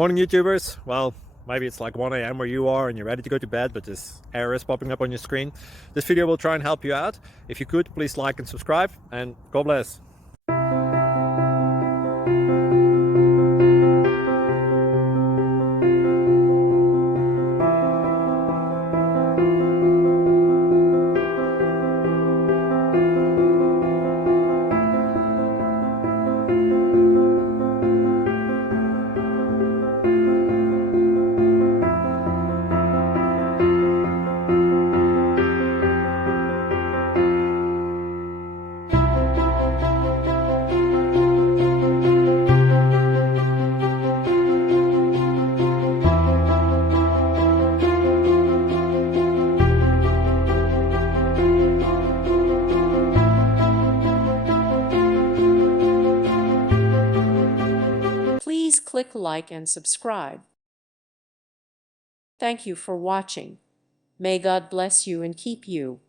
Morning, YouTubers. Well, maybe it's like 1 a.m. where you are and you're ready to go to bed, but this error is popping up on your screen. This video will try and help you out. If you could, please like and subscribe, and God bless. Please click like and subscribe. Thank you for watching. May God bless you and keep you.